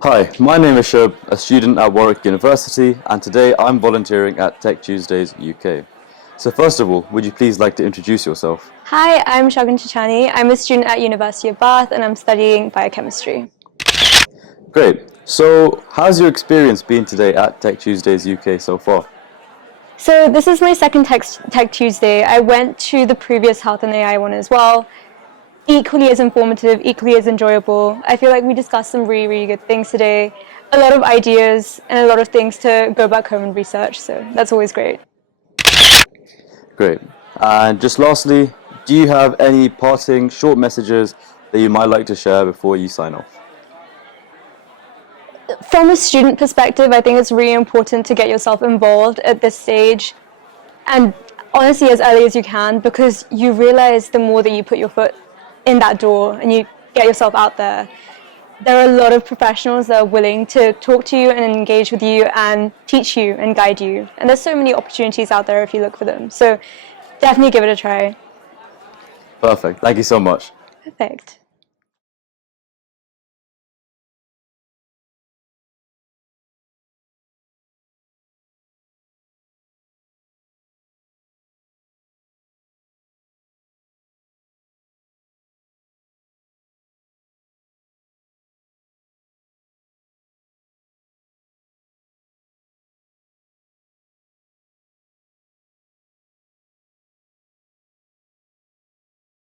Hi, my name is Shub, a student at Warwick University, and today I'm volunteering at Tech Tuesdays UK. So first of all, would you please like to introduce yourself? Hi, I'm Shagun Chechani. I'm a student at University of Bath and I'm studying biochemistry. Great. So how's your experience been today at Tech Tuesdays UK so far? So this is my second Tech Tuesday. I went to the previous Health and AI one as well. Equally as informative, equally as enjoyable. I feel like we discussed some really, really good things today. A lot of ideas and a lot of things to go back home and research, so that's always great. Great. And just lastly, do you have any parting short messages that you might like to share before you sign off? From a student perspective, I think it's really important to get yourself involved at this stage, and honestly as early as you can, because you realize the more that you put your foot in that door and you get yourself out there, there are a lot of professionals that are willing to talk to you and engage with you and teach you and guide you. And there's so many opportunities out there if you look for them. So definitely give it a try. Perfect. Thank you so much. Perfect.